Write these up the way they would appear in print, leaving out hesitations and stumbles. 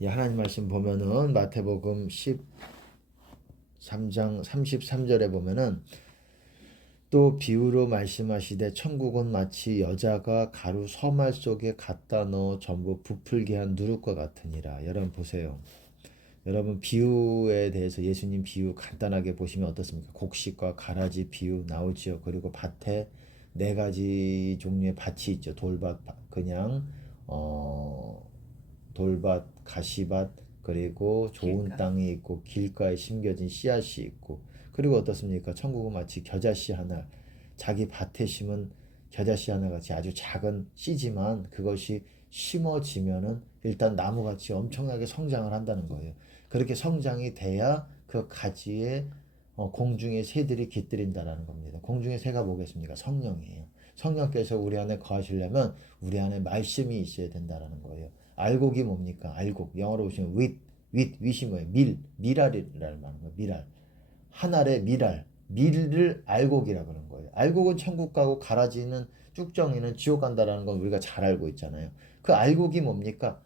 이 하나님 말씀 보면은 마태복음 13장 33절에 보면은 또 비유로 말씀하시되 천국은 마치 여자가 가루 서말 속에 갖다 넣어 전부 부풀게 한 누룩과 같으니라. 여러분 보세요. 여러분 비유에 대해서 예수님 비유 간단하게 보시면 어떻습니까? 곡식과 가라지 비유 나오죠. 그리고 밭에 네 가지 종류의 밭이 있죠. 돌밭, 그냥 돌밭, 가시밭, 그리고 좋은 길가. 땅이 있고 길가에 심겨진 씨앗이 있고, 그리고 어떻습니까? 천국은 마치 겨자씨 하나, 자기 밭에 심은 겨자씨 하나 같이 아주 작은 씨지만 그것이 심어지면은 일단 나무같이 엄청나게 성장을 한다는 거예요. 그렇게 성장이 돼야 그 가지에 공중의 새들이 깃들인다라는 겁니다. 공중의 새가 뭐겠습니까? 성령이에요. 성령께서 우리 안에 거하시려면 우리 안에 말씀이 있어야 된다라는 거예요. 알곡이 뭡니까? 알곡. 영어로 보시면 wheat이 뭐예요? 미랄이라는 말인 거예요. 미랄. 한 알의 미랄. 밀을 알곡이라 그런 거예요. 알곡은 천국 가고 가라지는 쭉정이는 지옥 간다라는 건 우리가 잘 알고 있잖아요. 그 알곡이 뭡니까?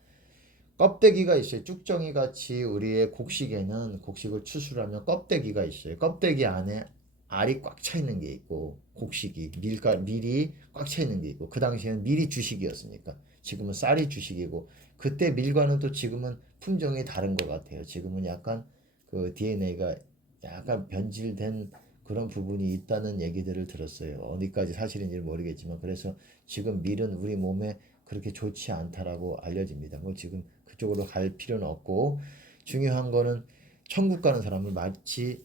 껍데기가 있어요. 쭉정이 같이 우리의 곡식에는 곡식을 추출하면 껍데기가 있어요. 껍데기 안에 알이 꽉 차 있는 게 있고 곡식이 밀이 꽉 차 있는 게 있고 그 당시에는 밀이 주식이었으니까 지금은 쌀이 주식이고 그때 밀과는 또 지금은 품종이 다른 것 같아요. 지금은 약간 그 DNA가 약간 변질된 그런 부분이 있다는 얘기들을 들었어요. 어디까지 사실인지 모르겠지만 그래서 지금 밀은 우리 몸에 그렇게 좋지 않다라고 알려집니다. 뭐 지금 그쪽으로 갈 필요는 없고 중요한 거는 천국 가는 사람을 마치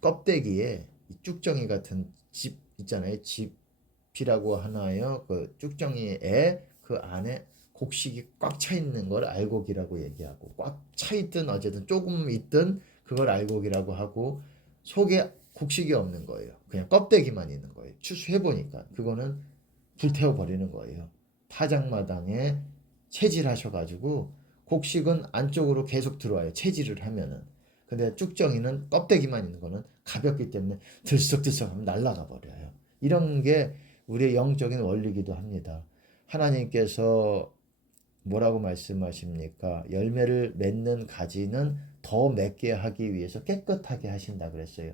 껍데기에 쭉정이 같은 집 있잖아요. 집이라고 하나요? 그 쭉정이에 그 안에 곡식이 꽉 차 있는 걸 알곡이라고 얘기하고 꽉 차 있든 어쨌든 조금 있든 그걸 알곡이라고 하고 속에 곡식이 없는 거예요. 그냥 껍데기만 있는 거예요. 추수해 보니까 그거는 불태워 버리는 거예요. 파장마당에 채질하셔가지고 곡식은 안쪽으로 계속 들어와요. 채질을 하면은. 근데 쭉정이는 껍데기만 있는 거는 가볍기 때문에 들썩들썩하면 날아가 버려요. 이런 게 우리의 영적인 원리이기도 합니다. 하나님께서 뭐라고 말씀하십니까? 열매를 맺는 가지는 더 맺게 하기 위해서 깨끗하게 하신다 그랬어요.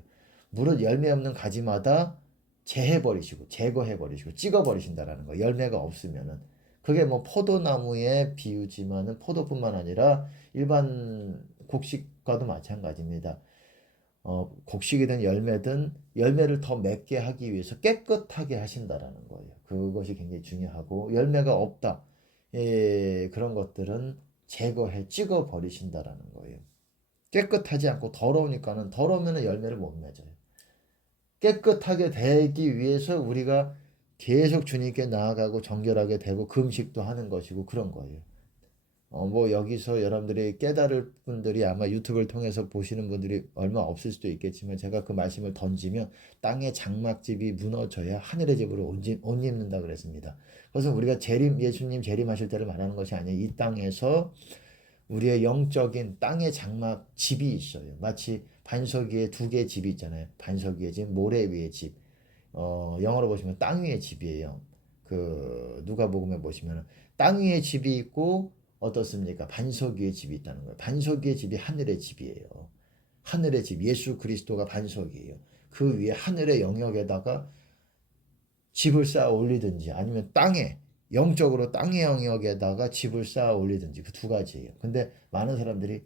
무릇 열매 없는 가지마다 제해버리시고 제거해버리시고 찍어버리신다라는 거. 열매가 없으면은 그게 뭐 포도나무의 비유지만은 포도뿐만 아니라 일반 곡식과도 마찬가지입니다. 곡식이든 열매든 열매를 더 맺게 하기 위해서 깨끗하게 하신다라는 거예요. 그것이 굉장히 중요하고 열매가 없다. 그런 것들은 제거해 찍어 버리신다라는 거예요. 깨끗하지 않고 더러우니까는 더러우면 열매를 못 맺어요. 깨끗하게 되기 위해서 우리가 계속 주님께 나아가고 정결하게 되고 금식도 하는 것이고 그런 거예요. 뭐 여기서 여러분들이 깨달을 분들이 아마 유튜브를 통해서 보시는 분들이 얼마 없을 수도 있겠지만 제가 그 말씀을 던지면 땅의 장막집이 무너져야 하늘의 집으로 옷 입는다 그랬습니다. 그래서 우리가 예수님 재림하실 때를 말하는 것이 아니에요. 이 땅에서 우리의 영적인 땅의 장막집이 있어요. 마치 반석 위에 두 개의 집이 있잖아요. 반석 위에 집, 모래 위에 집. 영어로 보시면 땅 위의 집이에요. 그 누가복음에 보시면 땅 위에 집이 있고 어떻습니까? 반석 위에 집이 있다는 거예요. 반석 위의 집이 하늘의 집이에요. 하늘의 집, 예수 그리스도가 반석이에요. 그 위에 하늘의 영역에다가 집을 쌓아 올리든지 아니면 땅에 영적으로 땅의 영역에다가 집을 쌓아 올리든지 그 두 가지예요. 근데 많은 사람들이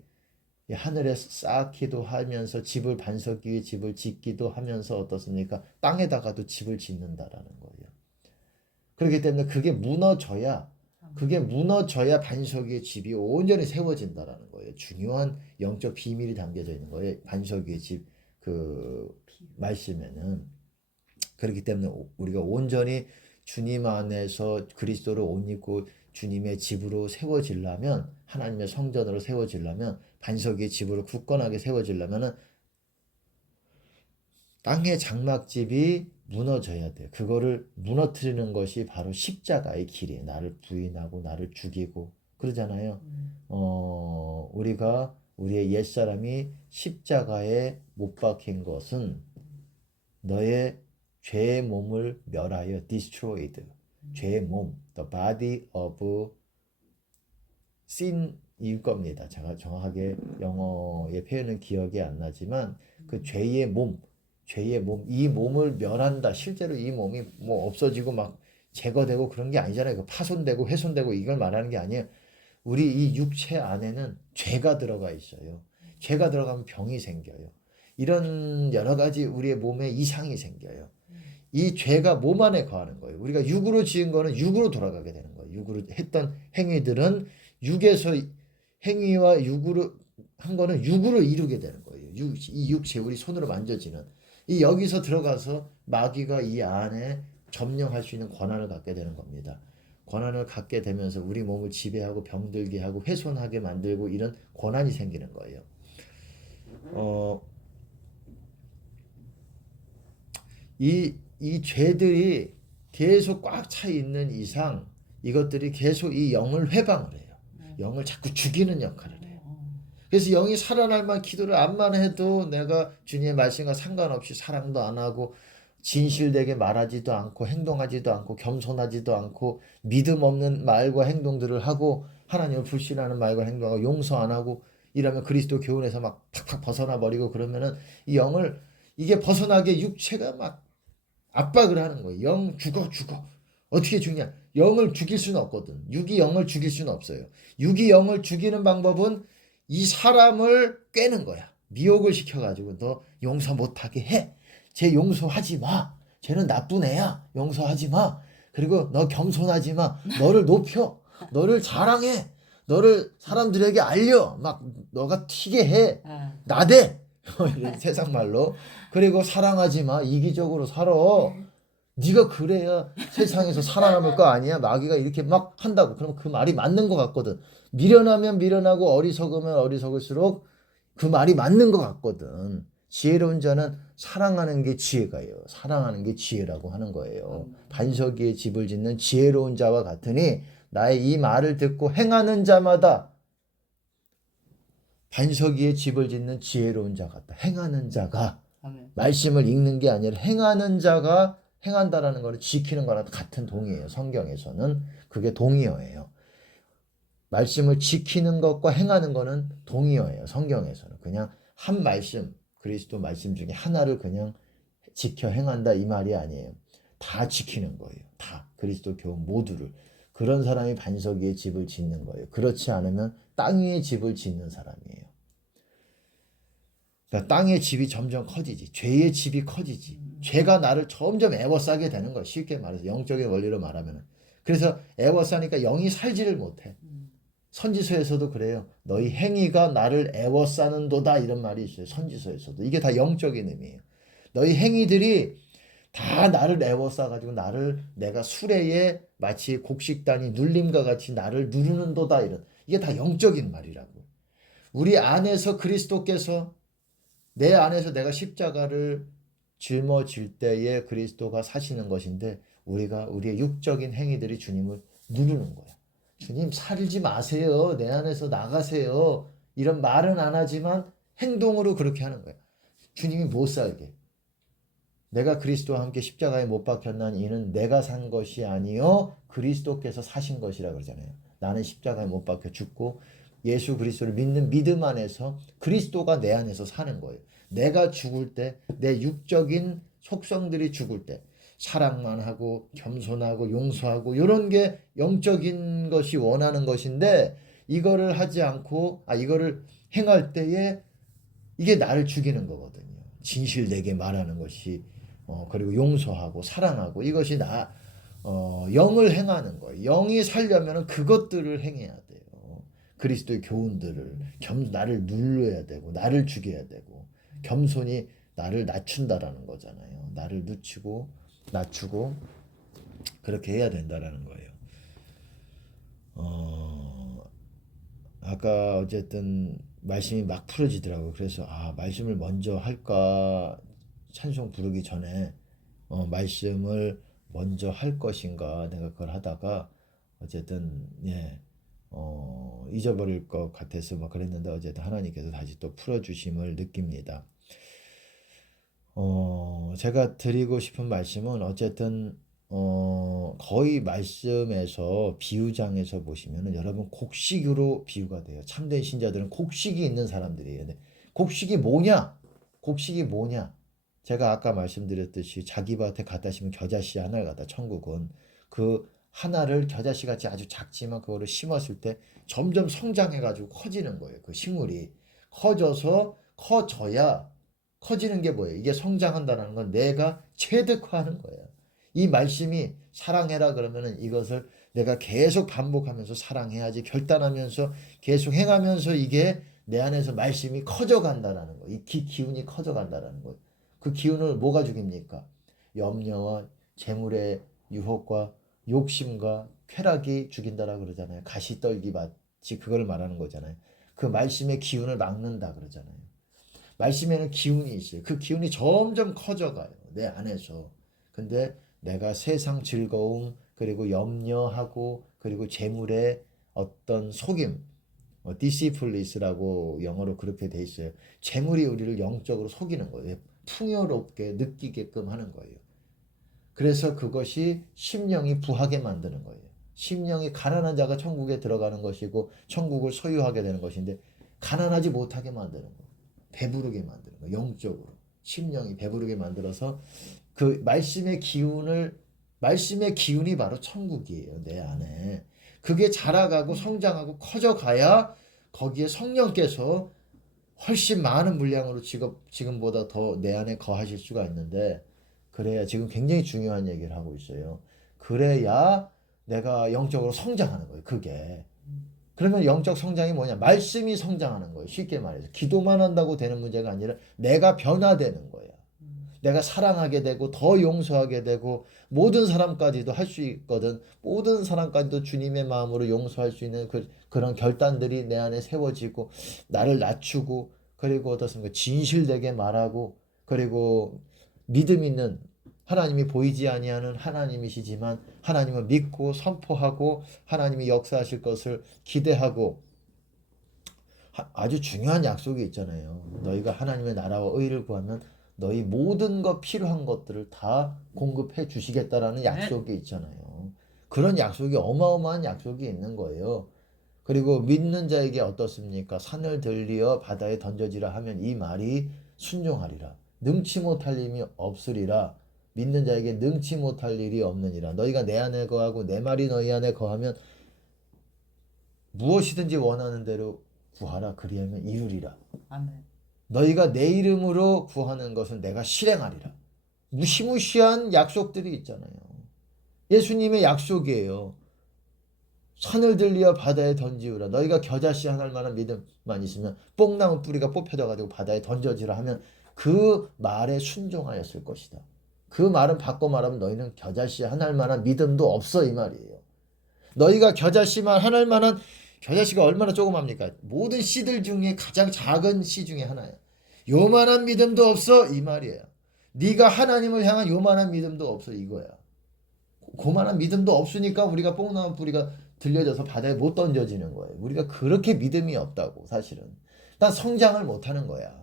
하늘에 쌓기도 하면서 집을 반석 위에 집을 짓기도 하면서 어떻습니까? 땅에다가도 집을 짓는다라는 거예요. 그렇기 때문에 그게 무너져야 반석 위에 집이 온전히 세워진다라는 거예요. 중요한 영적 비밀이 담겨져 있는 거예요. 반석 위에 집 그 말씀에는. 그렇기 때문에 우리가 온전히 주님 안에서 그리스도를 옷 입고 주님의 집으로 세워지려면 하나님의 성전으로 세워지려면 반석의 집으로 굳건하게 세워지려면 땅의 장막집이 무너져야 돼요. 그거를 무너뜨리는 것이 바로 십자가의 길이에요. 나를 부인하고 나를 죽이고 그러잖아요. 우리가 우리의 옛사람이 십자가에 못 박힌 것은 너의 죄의 몸을 멸하여 destroyed. 죄의 몸, the body of sin 일 겁니다. 제가 정확하게 영어의 표현은 기억이 안 나지만 그 죄의 몸, 이 몸을 멸한다. 실제로 이 몸이 뭐 없어지고 막 제거되고 그런 게 아니잖아요. 그 파손되고 훼손되고 이걸 말하는 게 아니에요. 우리 이 육체 안에는 죄가 들어가 있어요. 죄가 들어가면 병이 생겨요. 이런 여러 가지 우리의 몸에 이상이 생겨요. 이 죄가 몸 안에 거하는 거예요. 우리가 육으로 지은 거는 육으로 돌아가게 되는 거예요. 육으로 했던 행위들은 육에서 행위와 육으로 한 거는 육으로 이루게 되는 거예요. 이 육체 우리 손으로 만져지는 이 여기서 들어가서 마귀가 이 안에 점령할 수 있는 권한을 갖게 되는 겁니다. 권한을 갖게 되면서 우리 몸을 지배하고 병들게 하고 훼손하게 만들고 이런 권한이 생기는 거예요. 이 죄들이 계속 꽉 차 있는 이상 이것들이 계속 이 영을 회방을 해요. 영을 자꾸 죽이는 역할을 해요. 그래서 영이 살아날 만 기도를 안만 해도 내가 주님의 말씀과 상관없이 사랑도 안 하고 진실되게 말하지도 않고 행동하지도 않고 겸손하지도 않고 믿음 없는 말과 행동들을 하고 하나님을 불신하는 말과 행동하고 용서 안 하고 이러면 그리스도 교훈에서 막 팍팍 벗어나 버리고 그러면은 이 영을 이게 벗어나게 육체가 막 압박을 하는 거예요. 영 죽어. 어떻게 죽냐? 영을 죽일 수는 없거든. 육이 영을 죽일 수는 없어요. 육이 영을 죽이는 방법은 이 사람을 꿰는 거야. 미혹을 시켜가지고 너 용서 못하게 해. 쟤 용서하지 마. 쟤는 나쁜 애야. 용서하지 마. 그리고 너 겸손하지 마. 너를 높여. 너를 자랑해. 너를 사람들에게 알려. 막 너가 튀게 해. 나대. 세상 말로. 그리고 사랑하지 마. 이기적으로 살아. 네가 그래야 세상에서 살아남을 거 아니야. 마귀가 이렇게 막 한다고. 그럼 그 말이 맞는 것 같거든. 미련하면 미련하고 어리석으면 어리석을수록 그 말이 맞는 것 같거든. 지혜로운 자는 사랑하는 게 지혜가요. 사랑하는 게 지혜라고 하는 거예요. 반석 위에 집을 짓는 지혜로운 자와 같으니 나의 이 말을 듣고 행하는 자마다 반석 위에 집을 짓는 지혜로운 자 같다. 행하는 자가 아멘. 말씀을 읽는 게 아니라 행하는 자가 행한다라는 것을 지키는 거랑 같은 동의예요. 성경에서는 그게 동의어예요. 말씀을 지키는 것과 행하는 거는 동의어예요. 성경에서는 그냥 한 말씀 그리스도 말씀 중에 하나를 그냥 지켜 행한다 이 말이 아니에요. 다 지키는 거예요. 다 그리스도 교훈 모두를. 그런 사람이 반석 위에 집을 짓는 거예요. 그렇지 않으면 땅 위에 집을 짓는 사람이에요. 그러니까 땅의 집이 점점 커지지. 죄의 집이 커지지. 죄가 나를 점점 애워싸게 되는 거야. 쉽게 말해서 영적인 원리로 말하면. 그래서 애워싸니까 영이 살지를 못해. 선지서에서도 그래요. 너희 행위가 나를 애워싸는도다 이런 말이 있어요. 선지서에서도. 이게 다 영적인 의미예요. 너희 행위들이 다 나를 애워싸가지고 나를 내가 수레에 마치 곡식단이 눌림과 같이 나를 누르는도다 이런. 이게 다 영적인 말이라고. 우리 안에서 그리스도께서 내 안에서 내가 십자가를 짊어질 때에 그리스도가 사시는 것인데 우리가 우리의 육적인 행위들이 주님을 누르는 거야. 주님 살지 마세요. 내 안에서 나가세요. 이런 말은 안 하지만 행동으로 그렇게 하는 거야. 주님이 못 살게. 내가 그리스도와 함께 십자가에 못 박혔난 이는 내가 산 것이 아니요 그리스도께서 사신 것이라 그러잖아요. 나는 십자가에 못 박혀 죽고 예수 그리스도를 믿는 믿음 안에서 그리스도가 내 안에서 사는 거예요. 내가 죽을 때 내 육적인 속성들이 죽을 때 사랑만 하고 겸손하고 용서하고 이런 게 영적인 것이 원하는 것인데 이거를 하지 않고 이거를 행할 때에 이게 나를 죽이는 거거든요. 진실되게 말하는 것이 그리고 용서하고 사랑하고 이것이 영을 행하는 거예요. 영이 살려면 그것들을 행해야 돼요. 그리스도의 교훈들을 나를 눌러야 되고 나를 죽여야 되고 겸손히 나를 낮춘다라는 거잖아요. 나를 낮추고 그렇게 해야 된다라는 거예요. 아까 어쨌든 말씀이 막 풀어지더라고요. 그래서 말씀을 먼저 할까 찬송 부르기 전에 말씀을 먼저 할 것인가 내가 그걸 하다가 어쨌든 잊어버릴 것 같아서 막 그랬는데 어쨌든 하나님께서 다시 또 풀어주심을 느낍니다. 제가 드리고 싶은 말씀은 어쨌든 거의 말씀에서 비유장에서 보시면은 여러분 곡식으로 비유가 돼요. 참된 신자들은 곡식이 있는 사람들이에요. 근데 곡식이 뭐냐? 곡식이 뭐냐? 제가 아까 말씀드렸듯이 자기 밭에 갖다 심은 겨자씨 하나를 갖다 천국은 그 하나를 겨자씨 같이 아주 작지만 그거를 심었을 때 점점 성장해가지고 커지는 거예요. 그 식물이 커져야 커지는 게 뭐예요? 이게 성장한다는 건 내가 체득화하는 거예요. 이 말씀이 사랑해라 그러면은 이것을 내가 계속 반복하면서 사랑해야지 결단하면서 계속 행하면서 이게 내 안에서 말씀이 커져간다라는 거예요. 이 기운이 커져간다라는 거예요. 그 기운을 뭐가 죽입니까? 염려와 재물의 유혹과 욕심과 쾌락이 죽인다라 그러잖아요. 가시떨기 마치 그걸 말하는 거잖아요. 그 말씀의 기운을 막는다 그러잖아요. 말씀에는 기운이 있어요. 그 기운이 점점 커져가요. 내 안에서. 근데 내가 세상 즐거움 그리고 염려하고 그리고 재물의 어떤 속임 디시플리스라고 영어로 그렇게 돼 있어요. 재물이 우리를 영적으로 속이는 거예요. 풍요롭게 느끼게끔 하는 거예요. 그래서 그것이 심령이 부하게 만드는 거예요. 심령이 가난한 자가 천국에 들어가는 것이고 천국을 소유하게 되는 것인데 가난하지 못하게 만드는 거예요. 배부르게 만드는 거예요. 영적으로. 심령이 배부르게 만들어서 그 말씀의 기운이 바로 천국이에요. 내 안에. 그게 자라가고 성장하고 커져가야 거기에 성령께서 훨씬 많은 물량으로 지금보다 더 내 안에 거하실 수가 있는데 그래야 지금 굉장히 중요한 얘기를 하고 있어요. 그래야 내가 영적으로 성장하는 거예요. 그게. 그러면 영적 성장이 뭐냐? 말씀이 성장하는 거예요. 쉽게 말해서. 기도만 한다고 되는 문제가 아니라 내가 변화되는 거예요. 내가 사랑하게 되고 더 용서하게 되고 모든 사람까지도 할 수 있거든. 모든 사람까지도 주님의 마음으로 용서할 수 있는 그런 결단들이 내 안에 세워지고 나를 낮추고 그리고 어떻습니까? 진실되게 말하고 그리고 믿음 있는 하나님이 보이지 아니하는 하나님이시지만 하나님을 믿고 선포하고 하나님이 역사하실 것을 기대하고 아주 중요한 약속이 있잖아요. 너희가 하나님의 나라와 의를 구하면 너희 모든 것 필요한 것들을 다 공급해 주시겠다라는 약속이 있잖아요. 그런 약속이 어마어마한 약속이 있는 거예요. 그리고 믿는 자에게 어떻습니까? 산을 들리어 바다에 던져지라 하면 이 말이 순종하리라. 능치 못할 힘이 없으리라. 믿는 자에게 능치 못할 일이 없느니라. 너희가 내 안에 거하고 내 말이 너희 안에 거하면 무엇이든지 원하는 대로 구하라. 그리하면 이루리라. 아멘. 너희가 내 이름으로 구하는 것은 내가 실행하리라. 무시무시한 약속들이 있잖아요. 예수님의 약속이에요. 산을 들리어 바다에 던지우라. 너희가 겨자씨 하나를 만한 믿음만 있으면 뽕나무 뿌리가 뽑혀져 가지고 바다에 던져지라 하면 그 말에 순종하였을 것이다. 그 말은 바꿔 말하면 너희는 겨자씨 하나를 만한 믿음도 없어 이 말이에요. 너희가 겨자씨만 하나를 만한 겨자씨가 얼마나 조그맣니까? 모든 씨들 중에 가장 작은 씨 중에 하나예요. 요만한 믿음도 없어 이 말이에요. 네가 하나님을 향한 요만한 믿음도 없어 이거야. 그만한 믿음도 없으니까 우리가 뽕나무 뿌리가 들려져서 바다에 못 던져지는 거예요. 우리가 그렇게 믿음이 없다고 사실은. 난 성장을 못하는 거야.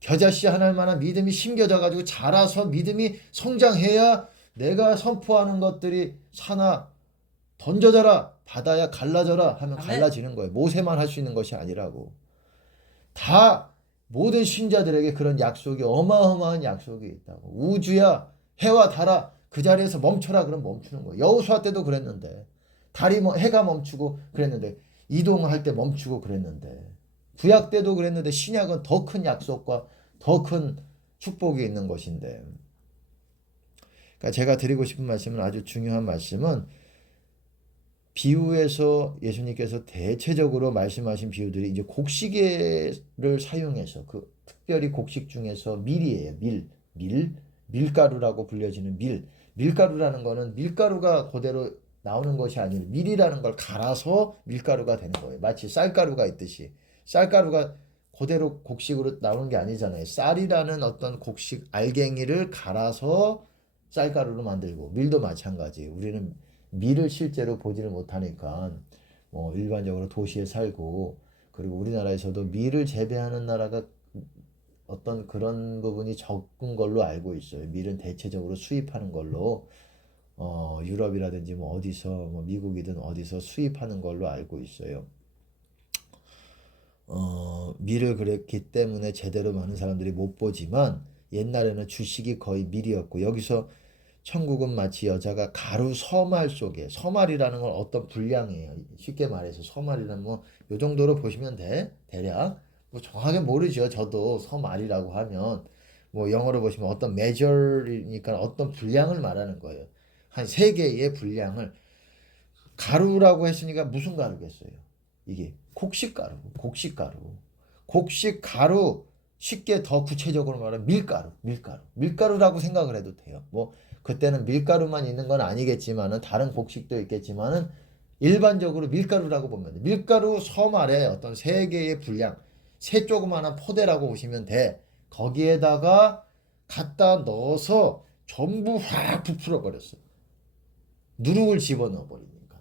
겨자씨 하나를 만한 믿음이 심겨져 가지고 자라서 믿음이 성장해야 내가 선포하는 것들이 산아 던져져라 바다야 갈라져라 하면 아멘. 갈라지는 거예요. 모세만 할 수 있는 것이 아니라고. 다 모든 신자들에게 그런 약속이 어마어마한 약속이 있다고. 우주야 해와 달아 그 자리에서 멈춰라 그럼 멈추는 거예요. 여호수아 때도 그랬는데 해가 멈추고 그랬는데 이동할 때 멈추고 그랬는데 구약 때도 그랬는데 신약은 더 큰 약속과 더 큰 축복이 있는 것인데 그러니까 제가 드리고 싶은 말씀은 아주 중요한 말씀은 비유에서 예수님께서 대체적으로 말씀하신 비유들이 이제 곡식을 사용해서 그 특별히 곡식 중에서 밀이에요. 밀가루라고 불려지는 밀가루라는 거는 밀가루가 그대로 나오는 것이 아니라 밀이라는 걸 갈아서 밀가루가 되는 거예요. 마치 쌀가루가 있듯이 쌀가루가 그대로 곡식으로 나오는 게 아니잖아요. 쌀이라는 어떤 곡식 알갱이를 갈아서 쌀가루로 만들고 밀도 마찬가지. 우리는 밀을 실제로 보지를 못하니까 뭐 일반적으로 도시에 살고 그리고 우리나라에서도 밀을 재배하는 나라가 어떤 그런 부분이 적은 걸로 알고 있어요. 밀은 대체적으로 수입하는 걸로 유럽이라든지 뭐 어디서 뭐 미국이든 어디서 수입하는 걸로 알고 있어요. 밀을 그랬기 때문에 제대로 많은 사람들이 못 보지만 옛날에는 주식이 거의 밀이었고 여기서 천국은 마치 여자가 가루 서말 속에 서말이라는 건 어떤 분량이에요. 쉽게 말해서 서말이란 뭐 요 정도로 보시면 돼. 대략 뭐 정확하게 모르죠. 저도 서말이라고 하면 뭐 영어로 보시면 어떤 measure이니까 어떤 분량을 말하는 거예요. 한 세 개의 분량을 가루라고 했으니까 무슨 가루겠어요? 이게 곡식가루, 곡식가루. 곡식가루 쉽게 더 구체적으로 말하면 밀가루라고 생각을 해도 돼요. 뭐 그때는 밀가루만 있는 건 아니겠지만은 다른 곡식도 있겠지만은 일반적으로 밀가루라고 보면 돼. 밀가루 섬 아래 어떤 세 개의 분량, 세 조그마한 포대라고 보시면 돼. 거기에다가 갖다 넣어서 전부 확 부풀어 버렸어요. 누룩을 집어넣어 버리니까.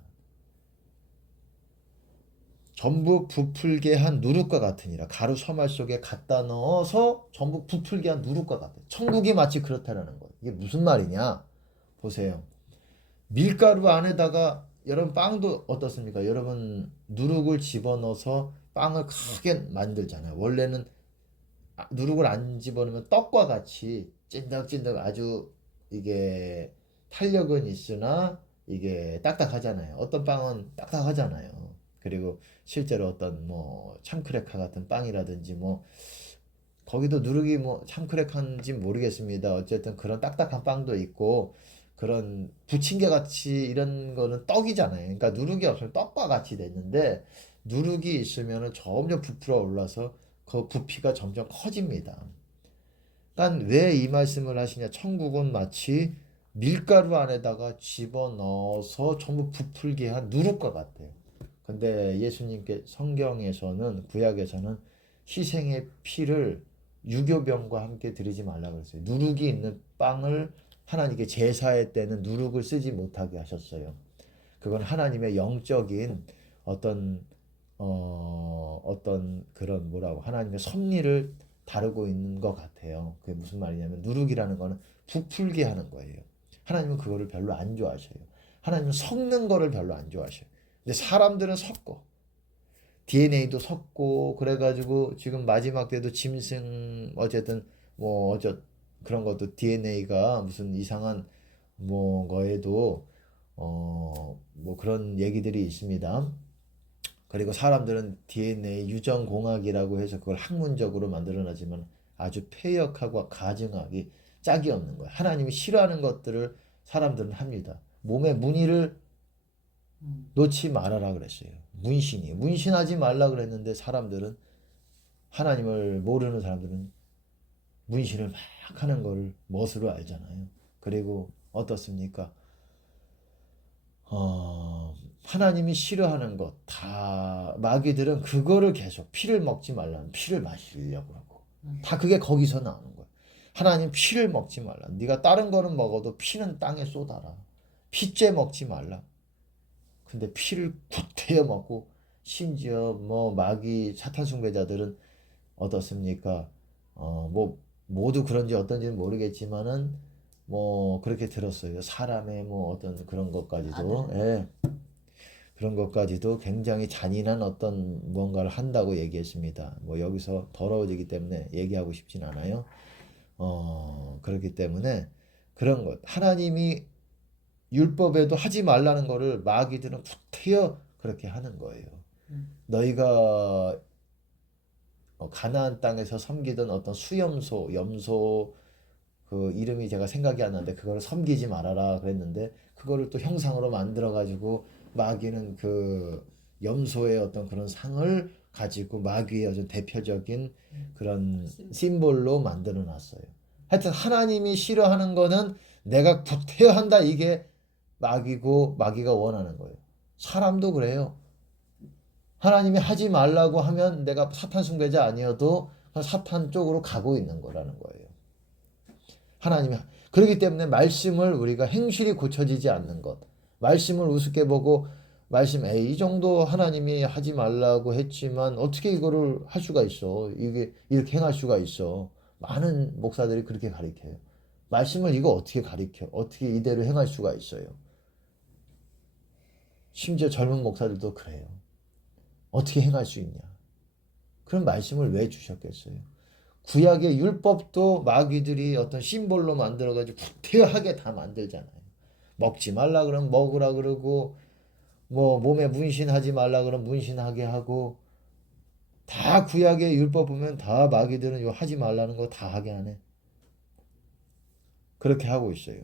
전부 부풀게 한 누룩과 같으니라. 가루 서말 속에 갖다 넣어서 전부 부풀게 한 누룩과 같아. 천국이 마치 그렇다라는 거예요. 이게 무슨 말이냐? 보세요. 밀가루 안에다가 여러분 빵도 어떻습니까? 여러분 누룩을 집어넣어서 빵을 크게 만들잖아요. 원래는 누룩을 안 집어넣으면 떡과 같이 찐득찐득 아주 이게 탄력은 있으나 이게 딱딱하잖아요. 어떤 빵은 딱딱하잖아요. 그리고 실제로 어떤 뭐 참크래커 같은 빵이라든지 뭐 거기도 누룩이 뭐 참크래커인지 모르겠습니다. 어쨌든 그런 딱딱한 빵도 있고 그런 부침개 같이 이런 거는 떡이잖아요. 그러니까 누룩이 없으면 떡과 같이 됐는데 누룩이 있으면은 점점 부풀어 올라서 그 부피가 점점 커집니다. 그러니까 왜 이 말씀을 하시냐? 천국은 마치 밀가루 안에다가 집어넣어서 전부 부풀게 한 누룩과 같아요. 근데 예수님께 성경에서는 구약에서는 희생의 피를 유교병과 함께 드리지 말라 그랬어요. 누룩이 있는 빵을 하나님께 제사할 때는 누룩을 쓰지 못하게 하셨어요. 그건 하나님의 영적인 어떤 어떤 그런 뭐라고 하나님의 섭리를 다루고 있는 것 같아요. 그게 무슨 말이냐면 누룩이라는 거는 부풀게 하는 거예요. 하나님은 그거를 별로 안 좋아하셔요. 하나님은 섞는 거를 별로 안 좋아하셔요. 근데 사람들은 섞어. DNA도 섞고 그래가지고 지금 마지막 때도 짐승 어쨌든 뭐 그런 것도 DNA가 무슨 이상한 뭐 거에도 뭐 그런 얘기들이 있습니다. 그리고 사람들은 DNA 유전공학이라고 해서 그걸 학문적으로 만들어내지만 아주 폐역하고 가증하기 짝이 없는 거예요. 하나님이 싫어하는 것들을 사람들은 합니다. 몸에 무늬를 놓지 말아라 그랬어요. 문신하지 말라 그랬는데 사람들은 하나님을 모르는 사람들은 문신을 막 하는 거를 멋으로 알잖아요. 그리고 어떻습니까? 하나님이 싫어하는 것, 다, 마귀들은 그거를 계속 피를 먹지 말라는 피를 마시려고 하고. 다 그게 거기서 나오는 거야. 하나님 피를 먹지 말라. 네가 다른 거는 먹어도 피는 땅에 쏟아라. 피째 먹지 말라. 근데 피를 구태여 먹고, 심지어 뭐 마귀 사탄 숭배자들은 어떻습니까? 뭐 모두 그런지 어떤지는 모르겠지만은 뭐 그렇게 들었어요. 사람의 뭐 어떤 그런 것까지도 예. 그런 것까지도 굉장히 잔인한 어떤 무언가를 한다고 얘기했습니다. 뭐 여기서 더러워지기 때문에 얘기하고 싶진 않아요. 그렇기 때문에 그런 것 하나님이 율법에도 하지 말라는 거를 마귀들은 구태여 그렇게 하는 거예요. 너희가 가나안 땅에서 섬기던 어떤 수염소, 염소 그 이름이 제가 생각이 안 나는데 그거를 섬기지 말아라 그랬는데 그거를 또 형상으로 만들어 가지고 마귀는 그 염소의 어떤 그런 상을 가지고 마귀의 어떤 대표적인 그런 심볼로 만들어 놨어요. 하여튼 하나님이 싫어하는 거는 내가 구태여 한다 이게 마귀고 마귀가 원하는 거예요. 사람도 그래요. 하나님이 하지 말라고 하면 내가 사탄 숭배자 아니어도 사탄 쪽으로 가고 있는 거라는 거예요. 하나님이 그렇기 때문에 말씀을 우리가 행실이 고쳐지지 않는 것. 말씀을 우습게 보고 말씀 이 정도 하나님이 하지 말라고 했지만 어떻게 이거를 할 수가 있어? 이게 이렇게 행할 수가 있어? 많은 목사들이 그렇게 가르쳐요. 말씀을 이거 어떻게 가르쳐? 어떻게 이대로 행할 수가 있어요? 심지어 젊은 목사들도 그래요. 어떻게 행할 수 있냐? 그런 말씀을 왜 주셨겠어요? 구약의 율법도 마귀들이 어떤 심볼로 만들어가지고 구태하게 다 만들잖아요. 먹지 말라 그러면 먹으라 그러고, 뭐 몸에 문신하지 말라 그러면 문신하게 하고, 다 구약의 율법 보면 다 마귀들은 이거 하지 말라는 거 다 하게 하네. 그렇게 하고 있어요.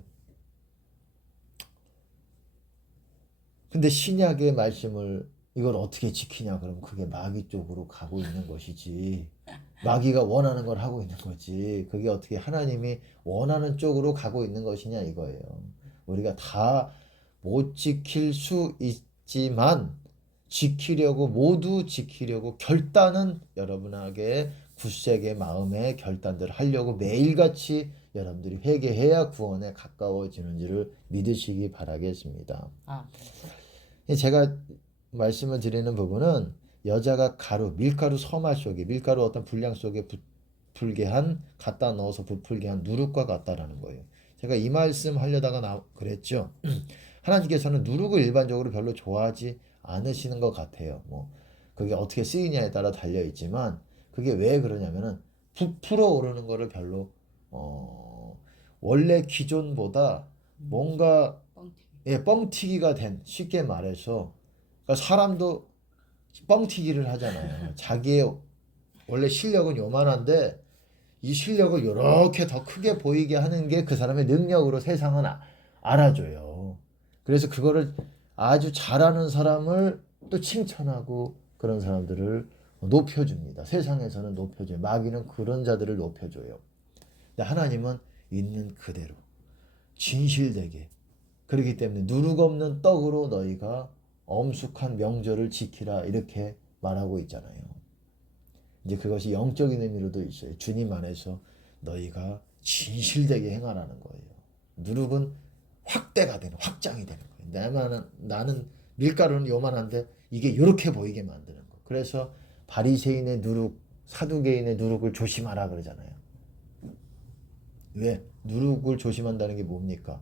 근데 신약의 말씀을 이걸 어떻게 지키냐 그러면 그게 마귀 쪽으로 가고 있는 것이지. 마귀가 원하는 걸 하고 있는 거지. 그게 어떻게 하나님이 원하는 쪽으로 가고 있는 것이냐 이거예요. 우리가 다 못 지킬 수 있지만 지키려고 모두 지키려고 결단은 여러분에게 굳세게 마음의 결단들을 하려고 매일같이 여러분들이 회개해야 구원에 가까워지는지를 믿으시기 바라겠습니다. 제가 말씀을 드리는 부분은 여자가 밀가루 서말 속에 밀가루 어떤 분량 속에 부풀게 한 갖다 넣어서 부풀게 한 누룩과 같다라는 거예요. 제가 이 말씀 하려다가 그랬죠. 하나님께서는 누룩을 일반적으로 별로 좋아하지 않으시는 것 같아요. 뭐 그게 어떻게 쓰이냐에 따라 달려 있지만 그게 왜 그러냐면은 부풀어 오르는 거를 별로 원래 기존보다 뭔가 뻥튀기가 된 쉽게 말해서 그러니까 사람도 뻥튀기를 하잖아요. 자기의 원래 실력은 요만한데 이 실력을 이렇게 더 크게 보이게 하는 게 그 사람의 능력으로 세상은 알아줘요. 그래서 그거를 아주 잘하는 사람을 또 칭찬하고 그런 사람들을 높여줍니다. 세상에서는 높여줘요. 마귀는 그런 자들을 높여줘요. 근데 하나님은 있는 그대로 진실되게 그렇기 때문에 누룩 없는 떡으로 너희가 엄숙한 명절을 지키라 이렇게 말하고 있잖아요. 이제 그것이 영적인 의미로도 있어요. 주님 안에서 너희가 진실되게 행하라는 거예요. 누룩은 확대가 되는, 확장이 되는 거예요. 나는 밀가루는 요만한데 이게 이렇게 보이게 만드는 거. 그래서 바리새인의 누룩, 사두개인의 누룩을 조심하라 그러잖아요. 왜? 누룩을 조심한다는 게 뭡니까?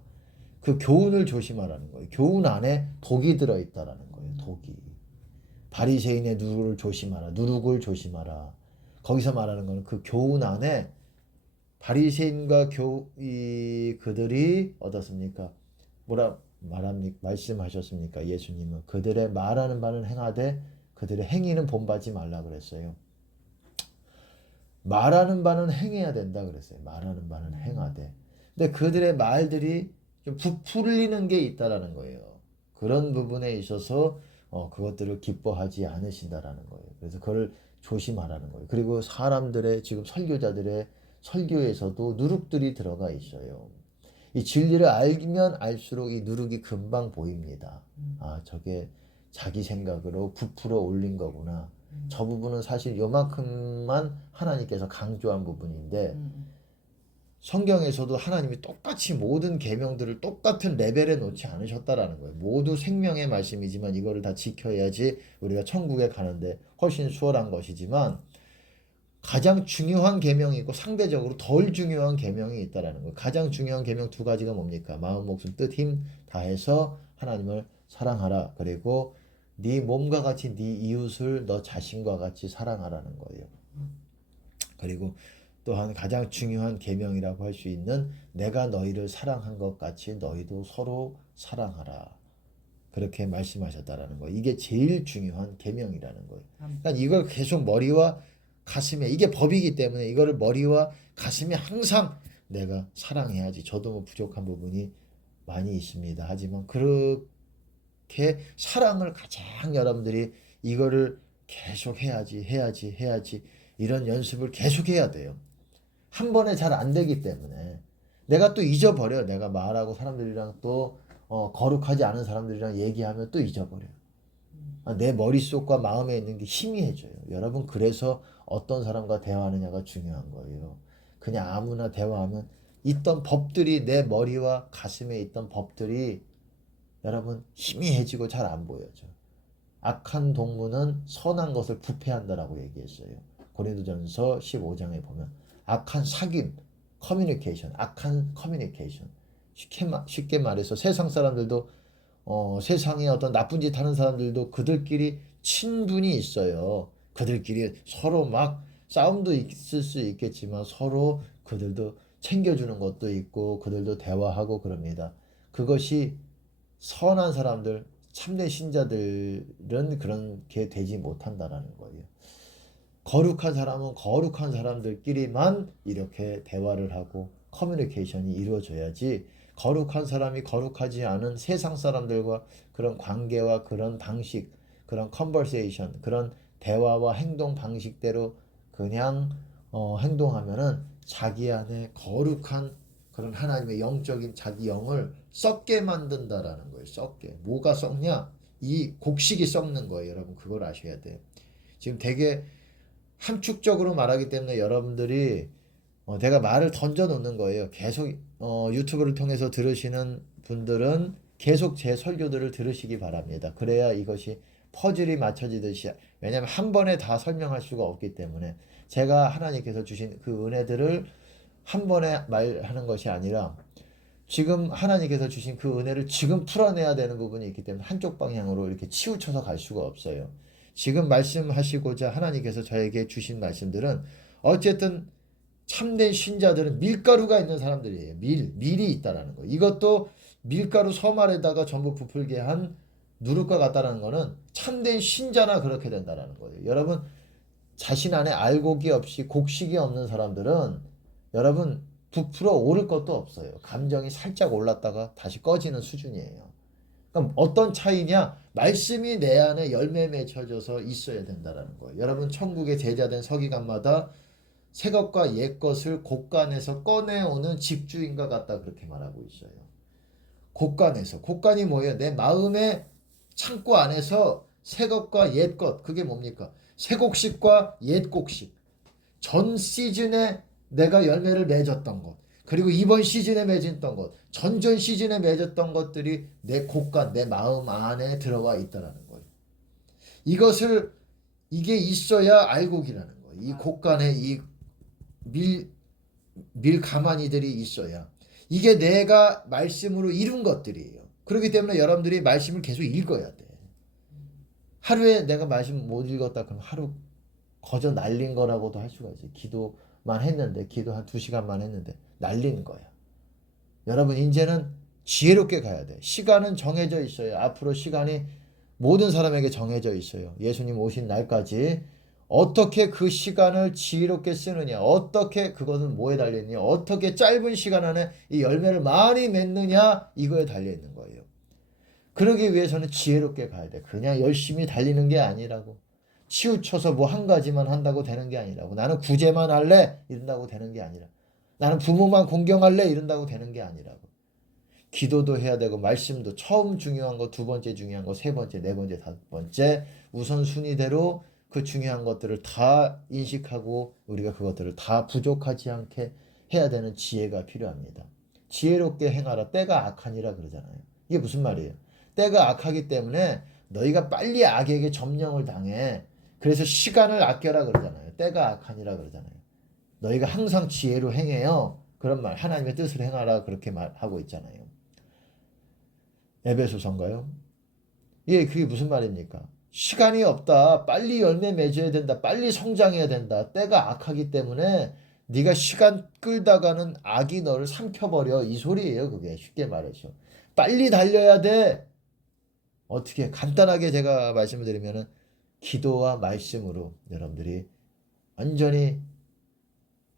그 교훈을 조심하라는 거예요. 교훈 안에 독이 들어있다라는 거예요. 독이. 바리새인의 누룩을 조심하라. 누룩을 조심하라. 거기서 말하는 거는 그 교훈 안에 바리새인과 그들이 어떻습니까? 뭐라 말씀하셨습니까? 예수님은 그들의 말하는 바는 행하되 그들의 행위는 본받지 말라 그랬어요. 말하는 바는 행해야 된다 그랬어요. 말하는 바는 행하되. 근데 그들의 말들이 좀 부풀리는 게 있다라는 거예요. 그런 부분에 있어서 그것들을 기뻐하지 않으신다라는 거예요. 그래서 그걸 조심하라는 거예요. 그리고 사람들의 지금 설교자들의 설교에서도 누룩들이 들어가 있어요. 이 진리를 알면 알수록 이 누룩이 금방 보입니다. 아, 저게 자기 생각으로 부풀어 올린 거구나. 저 부분은 사실 요만큼만 하나님께서 강조한 부분인데 성경에서도 하나님이 똑같이 모든 계명들을 똑같은 레벨에 놓지 않으셨다라는 거예요. 모두 생명의 말씀이지만 이거를 다 지켜야지 우리가 천국에 가는데 훨씬 수월한 것이지만 가장 중요한 계명이 있고 상대적으로 덜 중요한 계명이 있다라는 거예요. 가장 중요한 계명 두 가지가 뭡니까? 마음, 목숨, 뜻, 힘 다해서 하나님을 사랑하라. 그리고 네 몸과 같이 네 이웃을 너 자신과 같이 사랑하라는 거예요. 그리고 또한 가장 중요한 계명이라고 할 수 있는 내가 너희를 사랑한 것 같이 너희도 서로 사랑하라. 그렇게 말씀하셨다라는 거예요. 이게 제일 중요한 계명이라는 거예요. 그러니까 이걸 계속 머리와 가슴에 이게 법이기 때문에 이거를 머리와 가슴에 항상 내가 사랑해야지. 저도 뭐 부족한 부분이 많이 있습니다. 하지만 그렇게 사랑을 가장 여러분들이 이거를 계속 해야지 이런 연습을 계속 해야 돼요. 한 번에 잘 안 되기 때문에 내가 또 잊어버려. 내가 말하고 사람들이랑 또 거룩하지 않은 사람들이랑 얘기하면 또 잊어버려요. 내 머릿속과 마음에 있는 게 희미해져요. 여러분 그래서 어떤 사람과 대화하느냐가 중요한 거예요. 그냥 아무나 대화하면 있던 법들이 내 머리와 가슴에 있던 법들이 여러분 희미해지고 잘 안 보여져. 악한 동무는 선한 것을 부패한다라고 얘기했어요. 고린도전서 15장에 보면 악한 사귐, 커뮤니케이션, 악한 커뮤니케이션. 쉽게 말해서 세상 사람들도 세상에 어떤 나쁜 짓 하는 사람들도 그들끼리 친분이 있어요. 그들끼리 서로 막 싸움도 있을 수 있겠지만 서로 그들도 챙겨주는 것도 있고 그들도 대화하고 그럽니다. 그것이 선한 사람들, 참된 신자들은 그렇게 되지 못한다라는 거예요. 거룩한 사람은 거룩한 사람들끼리만 이렇게 대화를 하고 커뮤니케이션이 이루어져야지, 거룩한 사람이 거룩하지 않은 세상 사람들과 그런 관계와 그런 방식, 그런 컨버세이션, 그런 대화와 행동 방식대로 그냥 행동하면은 자기 안에 거룩한 그런 하나님의 영적인 자기 영을 썩게 만든다라는 거예요. 썩게. 뭐가 썩냐? 이 곡식이 썩는 거예요. 여러분 그걸 아셔야 돼요. 지금 되게 함축적으로 말하기 때문에 여러분들이 내가 말을 던져 놓는 거예요. 계속 유튜브를 통해서 들으시는 분들은 계속 제 설교들을 들으시기 바랍니다. 그래야 이것이 퍼즐이 맞춰지듯이, 왜냐하면 한 번에 다 설명할 수가 없기 때문에 제가 하나님께서 주신 그 은혜들을 한 번에 말하는 것이 아니라 지금 하나님께서 주신 그 은혜를 지금 풀어내야 되는 부분이 있기 때문에 한쪽 방향으로 이렇게 치우쳐서 갈 수가 없어요. 지금 말씀하시고자 하나님께서 저에게 주신 말씀들은 어쨌든 참된 신자들은 밀가루가 있는 사람들이에요. 밀이 있다라는 거. 이것도 밀가루 서말에다가 전부 부풀게 한 누룩과 같다라는 거는 참된 신자나 그렇게 된다라는 거예요. 여러분 자신 안에 알곡이 없이 곡식이 없는 사람들은 여러분 부풀어 오를 것도 없어요. 감정이 살짝 올랐다가 다시 꺼지는 수준이에요. 그럼 어떤 차이냐? 말씀이 내 안에 열매 맺혀져서 있어야 된다는 거예요. 여러분 천국의 제자된 서기관마다 새 것과 옛 것을 곳간에서 꺼내오는 집주인과 같다 그렇게 말하고 있어요. 곳간에서. 곳간이 뭐예요? 내 마음의 창고 안에서 새 것과 옛 것. 그게 뭡니까? 새 곡식과 옛 곡식. 전 시즌에 내가 열매를 맺었던 것, 그리고 이번 시즌에 맺었던 것, 전전 시즌에 맺었던 것들이 내 곳간, 내 마음 안에 들어와 있다라는 거예요. 이게 있어야 알곡이라는 거예요. 이 곳간에 이 밀가마니들이 있어야 이게 내가 말씀으로 이룬 것들이에요. 그렇기 때문에 여러분들이 말씀을 계속 읽어야 돼. 하루에 내가 말씀 못 읽었다 그럼 하루 거저 날린 거라고도 할 수가 있어요. 기도만 했는데, 기도 한 2시간만 했는데 날린 거야. 여러분 이제는 지혜롭게 가야 돼. 시간은 정해져 있어요. 앞으로 시간이 모든 사람에게 정해져 있어요. 예수님 오신 날까지 어떻게 그 시간을 지혜롭게 쓰느냐, 어떻게 그것은 뭐에 달려있느냐, 어떻게 짧은 시간 안에 이 열매를 많이 맺느냐, 이거에 달려있는 거예요. 그러기 위해서는 지혜롭게 가야 돼. 그냥 열심히 달리는 게 아니라고. 치우쳐서 뭐 한 가지만 한다고 되는 게 아니라고. 나는 구제만 할래 이런다고 되는 게 아니라, 나는 부모만 공경할래 이런다고 되는 게 아니라고. 기도도 해야 되고 말씀도 처음 중요한 거, 두 번째 중요한 거, 세 번째, 네 번째, 다섯 번째 우선순위대로 그 중요한 것들을 다 인식하고 우리가 그것들을 다 부족하지 않게 해야 되는 지혜가 필요합니다. 지혜롭게 행하라 때가 악하니라 그러잖아요. 이게 무슨 말이에요? 때가 악하기 때문에 너희가 빨리 악에게 점령을 당해. 그래서 시간을 아껴라 그러잖아요. 때가 악하니라 그러잖아요. 너희가 항상 지혜로 행해요. 그런 말, 하나님의 뜻을 행하라 그렇게 말하고 있잖아요. 에베소서인가요? 예, 그게 무슨 말입니까? 시간이 없다. 빨리 열매 맺어야 된다. 빨리 성장해야 된다. 때가 악하기 때문에 네가 시간 끌다가는 악이 너를 삼켜버려. 이 소리예요. 그게 쉽게 말해서. 빨리 달려야 돼. 어떻게 간단하게 제가 말씀을 드리면은 기도와 말씀으로 여러분들이 완전히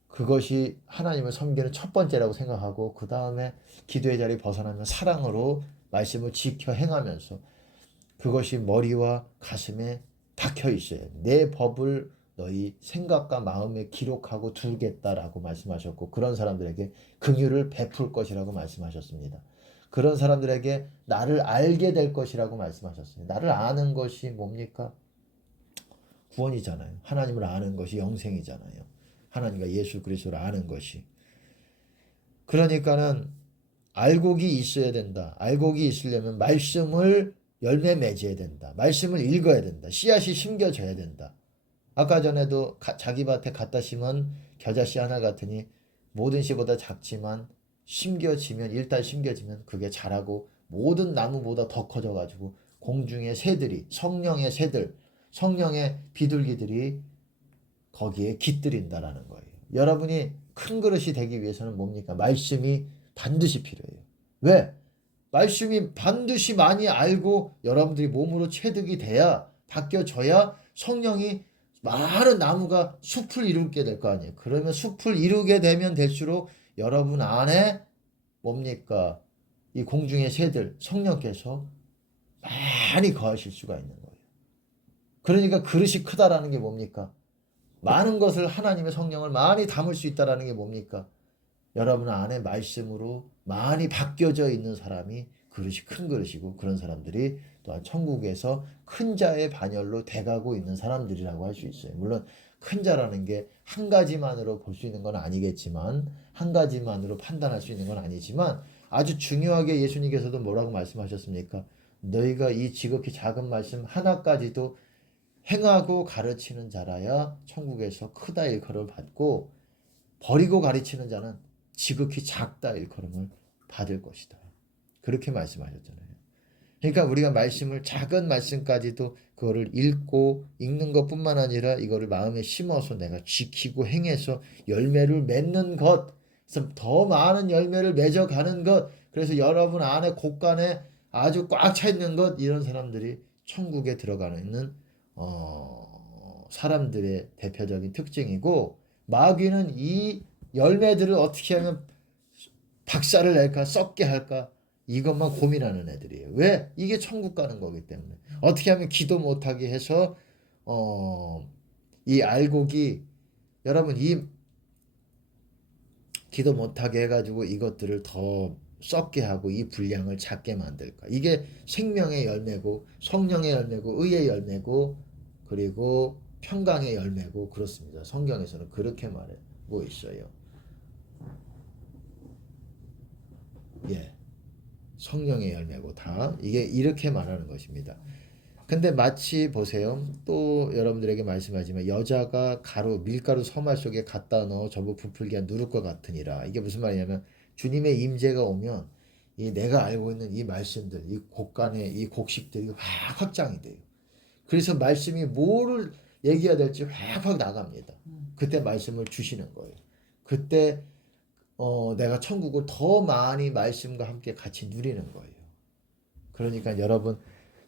그것이 하나님을 섬기는 첫 번째라고 생각하고, 그 다음에 기도의 자리 벗어나면 사랑으로 말씀을 지켜 행하면서 그것이 머리와 가슴에 박혀 있어요. 내 법을 너희 생각과 마음에 기록하고 두겠다라고 말씀하셨고, 그런 사람들에게 긍휼을 베풀 것이라고 말씀하셨습니다. 그런 사람들에게 나를 알게 될 것이라고 말씀하셨어요. 나를 아는 것이 뭡니까? 구원이잖아요. 하나님을 아는 것이 영생이잖아요. 하나님과 예수 그리스도를 아는 것이. 그러니까는 알곡이 있어야 된다. 알곡이 있으려면 말씀을 열매 맺어야 된다. 말씀을 읽어야 된다. 씨앗이 심겨져야 된다. 아까 전에도 자기 밭에 갖다 심은 겨자씨 하나 같으니 모든 씨보다 작지만 심겨지면 일단 심겨지면 그게 자라고 모든 나무보다 더 커져가지고 공중의 새들이 성령의 새들 성령의 비둘기들이 거기에 깃들인다라는 거예요. 여러분이 큰 그릇이 되기 위해서는 뭡니까? 말씀이 반드시 필요해요. 왜? 말씀이 반드시 많이 알고 여러분들이 몸으로 체득이 돼야 바뀌어져야 성령이 많은 나무가 숲을 이루게 될 거 아니에요. 그러면 숲을 이루게 되면 될수록 여러분 안에 뭡니까? 이 공중의 새들 성령께서 많이 거하실 수가 있는 거예요. 그러니까 그릇이 크다라는 게 뭡니까? 많은 것을 하나님의 성령을 많이 담을 수 있다라는 게 뭡니까? 여러분 안에 말씀으로 많이 바뀌어져 있는 사람이 그릇이 큰 그릇이고 그런 사람들이 또한 천국에서 큰 자의 반열로 돼가고 있는 사람들이라고 할 수 있어요. 물론 큰 자라는 게 한 가지만으로 볼 수 있는 건 아니겠지만 한 가지만으로 판단할 수 있는 건 아니지만 아주 중요하게 예수님께서도 뭐라고 말씀하셨습니까? 너희가 이 지극히 작은 말씀 하나까지도 행하고 가르치는 자라야 천국에서 크다 일컬음을 받고 버리고 가르치는 자는 지극히 작다 일컬음을 받을 것이다. 그렇게 말씀하셨잖아요. 그러니까 우리가 말씀을 작은 말씀까지도 그거를 읽는 것뿐만 아니라 이거를 마음에 심어서 내가 지키고 행해서 열매를 맺는 것, 그래서 더 많은 열매를 맺어가는 것, 그래서 여러분 안에 곳간에 아주 꽉 차 있는 것, 이런 사람들이 천국에 들어가는 사람들의 대표적인 특징이고, 마귀는 이 열매들을 어떻게 하면 박살을 낼까, 썩게 할까, 이것만 고민하는 애들이에요. 왜? 이게 천국 가는 거기 때문에. 어떻게 하면 기도 못하게 해서 이 알곡이 여러분 이 기도 못하게 해가지고 이것들을 더 썩게 하고 이 분량을 작게 만들까. 이게 생명의 열매고 성령의 열매고 의의 열매고 그리고 평강의 열매고 그렇습니다. 성경에서는 그렇게 말하고 있어요. 예. 성령의 열매고 다 이게 이렇게 말하는 것입니다. 근데 마치 보세요. 또 여러분들에게 말씀하지만 여자가 밀가루 서말 속에 갖다 넣어 전부 부풀게 누를 것 같으니라. 이게 무슨 말이냐면 주님의 임재가 오면 이 내가 알고 있는 이 말씀들, 이 곡간의 이 곡식들이 확 확장이 돼요. 그래서 말씀이 뭐를 얘기해야 될지 확 나갑니다. 그때 말씀을 주시는 거예요. 그때 내가 천국을 더 많이 말씀과 함께 같이 누리는 거예요. 그러니까 여러분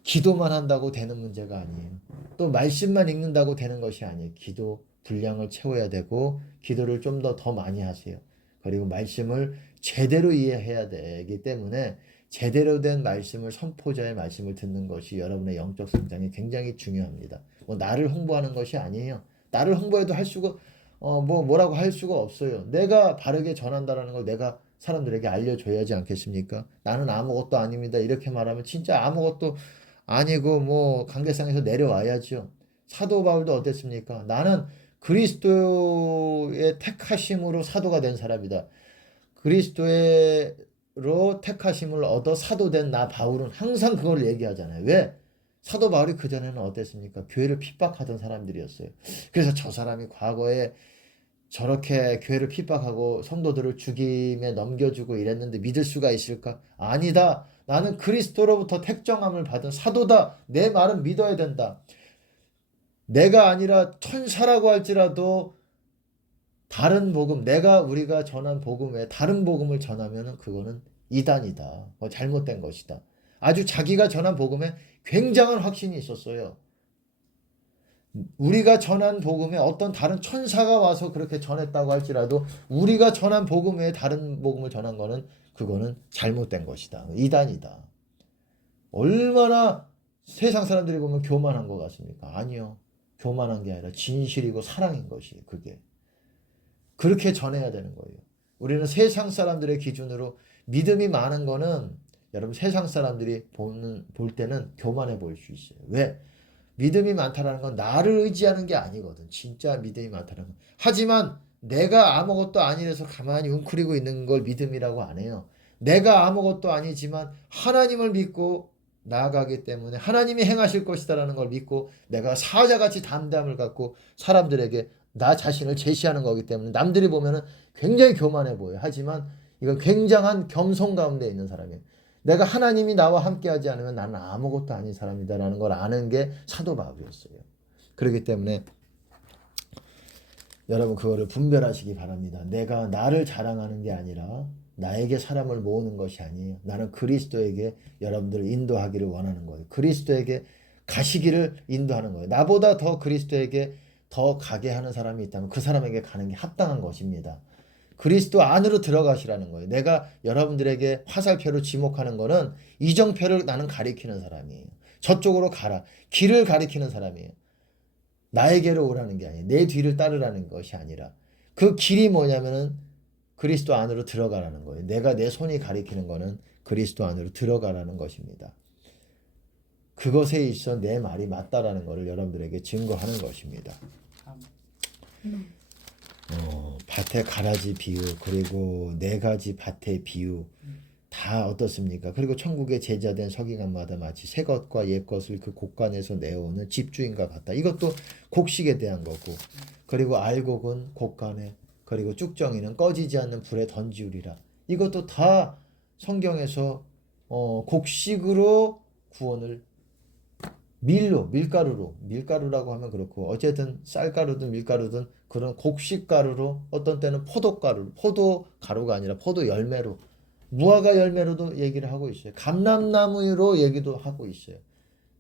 기도만 한다고 되는 문제가 아니에요. 또 말씀만 읽는다고 되는 것이 아니에요. 기도 분량을 채워야 되고 기도를 좀 더 많이 하세요. 그리고 말씀을 제대로 이해해야 되기 때문에 제대로 된 말씀을 선포자의 말씀을 듣는 것이 여러분의 영적 성장이 굉장히 중요합니다. 뭐 나를 홍보하는 것이 아니에요. 나를 홍보해도 할 수가 뭐라고 할 수가 없어요. 내가 바르게 전한다라는 걸 내가 사람들에게 알려줘야지 않겠습니까? 나는 아무것도 아닙니다. 이렇게 말하면 진짜 아무것도 아니고 뭐 강대상에서 내려와야죠. 사도 바울도 어땠습니까? 나는 그리스도의 택하심으로 사도가 된 사람이다. 그리스도로 택하심을 얻어 사도된 나 바울은 항상 그걸 얘기하잖아요. 왜? 사도 바울이 그전에는 어땠습니까? 교회를 핍박하던 사람들이었어요. 그래서 저 사람이 과거에 저렇게 교회를 핍박하고 성도들을 죽임에 넘겨주고 이랬는데 믿을 수가 있을까? 아니다. 나는 그리스도로부터 택정함을 받은 사도다. 내 말은 믿어야 된다. 내가 아니라 천사라고 할지라도 다른 복음, 우리가 전한 복음 외에 다른 복음을 전하면 그거는 이단이다. 잘못된 것이다. 아주 자기가 전한 복음에 굉장한 확신이 있었어요. 우리가 전한 복음에 어떤 다른 천사가 와서 그렇게 전했다고 할지라도 우리가 전한 복음 외에 다른 복음을 전한 거는 그거는 잘못된 것이다. 이단이다. 얼마나 세상 사람들이 보면 교만한 것 같습니까? 아니요. 교만한 게 아니라 진실이고 사랑인 것이에요. 그게. 그렇게 전해야 되는 거예요. 우리는 세상 사람들의 기준으로 믿음이 많은 거는 여러분 세상 사람들이 볼 때는 교만해 보일 수 있어요. 왜? 믿음이 많다라는 건 나를 의지하는 게 아니거든. 진짜 믿음이 많다는 건. 하지만 내가 아무것도 아니라서 가만히 웅크리고 있는 걸 믿음이라고 안 해요. 내가 아무것도 아니지만 하나님을 믿고 나아가기 때문에 하나님이 행하실 것이다라는 걸 믿고 내가 사자같이 담대함을 갖고 사람들에게 나 자신을 제시하는 거기 때문에 남들이 보면은 굉장히 교만해 보여요. 하지만 이건 굉장한 겸손 가운데 있는 사람이에요. 내가 하나님이 나와 함께하지 않으면 나는 아무것도 아닌 사람이다라는 걸 아는 게 사도 바울이었어요. 그렇기 때문에 여러분 그거를 분별하시기 바랍니다. 내가 나를 자랑하는 게 아니라 나에게 사람을 모으는 것이 아니에요. 나는 그리스도에게 여러분들을 인도하기를 원하는 거예요. 그리스도에게 가시기를 인도하는 거예요. 나보다 더 그리스도에게 더 가게 하는 사람이 있다면 그 사람에게 가는 게 합당한 것입니다. 그리스도 안으로 들어가시라는 거예요. 내가 여러분들에게 화살표로 지목하는 거는 이정표를 나는 가리키는 사람이에요. 저쪽으로 가라. 길을 가리키는 사람이에요. 나에게로 오라는 게 아니에요. 내 뒤를 따르라는 것이 아니라 그 길이 뭐냐면은 그리스도 안으로 들어가라는 거예요. 내가 내 손이 가리키는 거는 그리스도 안으로 들어가라는 것입니다. 그것에 있어 내 말이 맞다라는 것을 여러분들에게 증거하는 것입니다. 밭의 가라지 비유 그리고 네 가지 밭의 비유 다 어떻습니까? 그리고 천국의 제자된 서기관마다 마치 새 것과 옛 것을 그 곡간에서 내어오는 집주인과 같다. 이것도 곡식에 대한 거고 그리고 알곡은 곡간에 그리고 쭉정이는 꺼지지 않는 불에 던지우리라. 이것도 다 성경에서 곡식으로 구원을 밀가루라고 하면 그렇고 어쨌든 쌀가루든 밀가루든 그런 곡식가루로 어떤 때는 포도가루가 아니라 포도 열매로 무화과 열매로도 얘기를 하고 있어요. 감람나무로 얘기도 하고 있어요.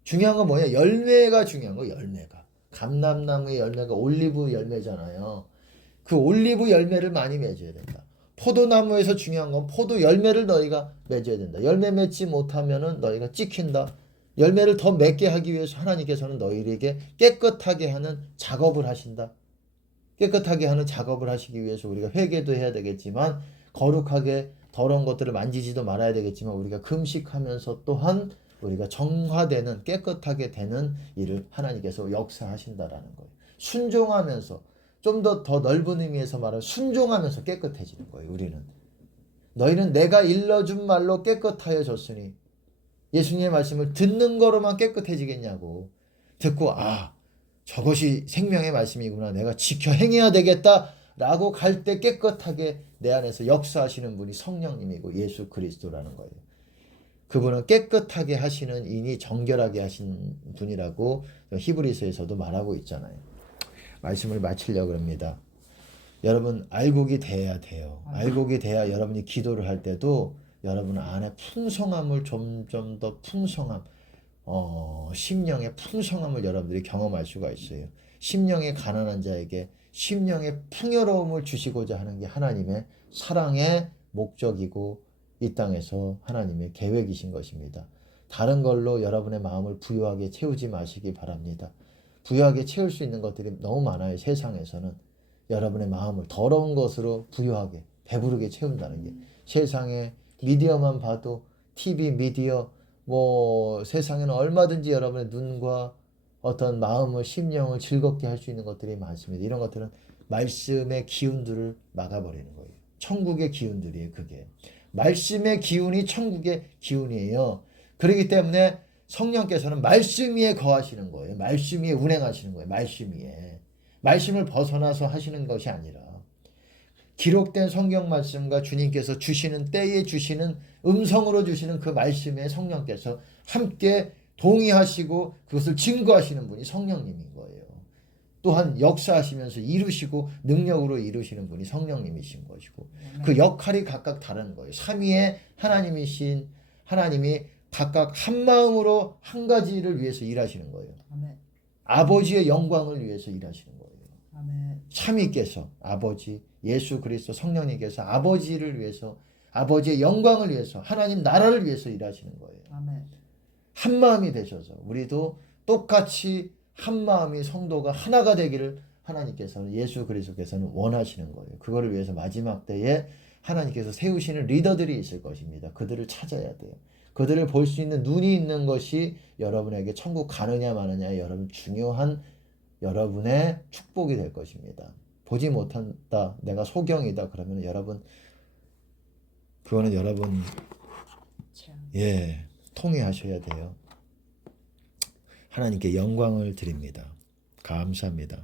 중요한 건 뭐냐? 열매가 중요한 거 열매가. 감람나무의 열매가 올리브 열매잖아요. 그 올리브 열매를 많이 맺어야 된다. 포도나무에서 중요한 건 포도 열매를 너희가 맺어야 된다. 열매 맺지 못하면은 너희가 찍힌다. 열매를 더 맺게 하기 위해서 하나님께서는 너희에게 깨끗하게 하는 작업을 하신다. 깨끗하게 하는 작업을 하시기 위해서 우리가 회개도 해야 되겠지만 거룩하게 더러운 것들을 만지지도 말아야 되겠지만 우리가 금식하면서 또한 우리가 정화되는 깨끗하게 되는 일을 하나님께서 역사하신다라는 거예요. 순종하면서 좀 더 넓은 의미에서 말하면 순종하면서 깨끗해지는 거예요. 우리는 너희는 내가 일러준 말로 깨끗하여졌으니 예수님의 말씀을 듣는 거로만 깨끗해지겠냐고 듣고 저것이 생명의 말씀이구나 내가 지켜 행해야 되겠다 라고 갈 때 깨끗하게 내 안에서 역사하시는 분이 성령님이고 예수 그리스도라는 거예요. 그분은 깨끗하게 하시는 이니 정결하게 하신 분이라고 히브리서에서도 말하고 있잖아요. 말씀을 마치려고 합니다. 여러분 알곡이 돼야 돼요. 알곡이 돼야 여러분이 기도를 할 때도 여러분 안에 풍성함을 점점 더 풍성함 심령의 풍성함을 여러분들이 경험할 수가 있어요. 심령의 가난한 자에게 심령의 풍요로움을 주시고자 하는 게 하나님의 사랑의 목적이고 이 땅에서 하나님의 계획이신 것입니다. 다른 걸로 여러분의 마음을 부유하게 채우지 마시기 바랍니다. 부유하게 채울 수 있는 것들이 너무 많아요. 세상에서는 여러분의 마음을 더러운 것으로 부유하게 배부르게 채운다는 게 세상에 미디어만 봐도 TV 미디어 세상에는 얼마든지 여러분의 눈과 어떤 마음을 심령을 즐겁게 할 수 있는 것들이 많습니다. 이런 것들은 말씀의 기운들을 막아버리는 거예요. 천국의 기운들이에요. 그게 말씀의 기운이 천국의 기운이에요. 그렇기 때문에 성령께서는 말씀 위에 거하시는 거예요. 말씀 위에 운행하시는 거예요. 말씀 위에 말씀을 벗어나서 하시는 것이 아니라 기록된 성경 말씀과 주님께서 주시는 때에 주시는 음성으로 주시는 그 말씀에 성령께서 함께 동의하시고 그것을 증거하시는 분이 성령님인 거예요. 또한 역사하시면서 이루시고 능력으로 이루시는 분이 성령님이신 것이고 그 역할이 각각 다른 거예요. 삼위의 하나님이신 하나님이 각각 한 마음으로 한 가지를 위해서 일하시는 거예요. 아버지의 영광을 위해서 일하시는 거예요. 삼위께서 아버지 예수 그리스도 성령님께서 아버지를 위해서 아버지의 영광을 위해서 하나님 나라를 위해서 일하시는 거예요. 한 마음이 되셔서 우리도 똑같이 한 마음이 성도가 하나가 되기를 하나님께서는 예수 그리스도께서는 원하시는 거예요. 그거를 위해서 마지막 때에 하나님께서 세우시는 리더들이 있을 것입니다. 그들을 찾아야 돼요. 그들을 볼 수 있는 눈이 있는 것이 여러분에게 천국 가느냐 마느냐 여러분 중요한 여러분의 축복이 될 것입니다. 보지 못한다. 내가 소경이다. 그러면 여러분 그거는 여러분 통회하셔야 돼요. 하나님께 영광을 드립니다. 감사합니다.